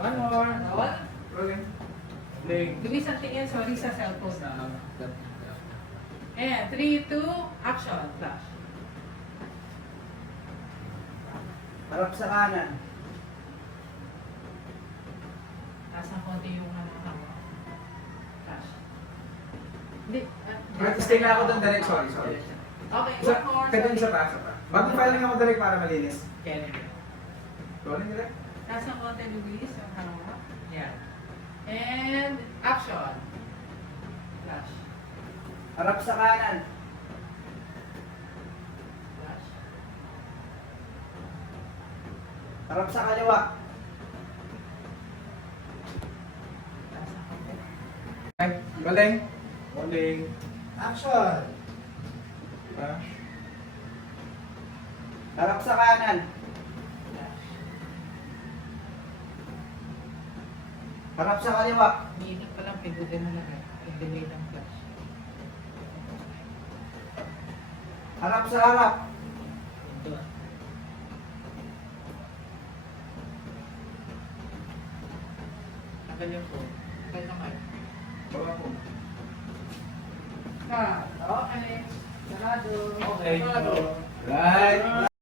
One more. Roll. Rolling. Playing. Luis ang tingin, sorry sa cellphone. And 3, 2, action. Flash. Harap sa kanan. Taas ng konti yung hawak. Flash. Hindi. Stay na ako doon direct. Sorry. Okay, Isa, one more. pwede isa pa. Bagong file lang ako direct para malinis. Kennedy. Rolling direct. Taas ng konti, Luis. Ang hawak. Yan. And action. Flash. Harap sa kanan. Flash. Harap sa kaliwa. Taas ng konti. Okay. Rolling. Rolling. Action! Ah. Harap sa kanan. Flash. Harap sa kaliwa. Minit pa lang, pindutin mo lang. Delay ng flash. Harap sa harap. Doon. Tagal yung phone. Tagal naman. Bawa ko. Okay. Sarado. Okay. Sarado. Right.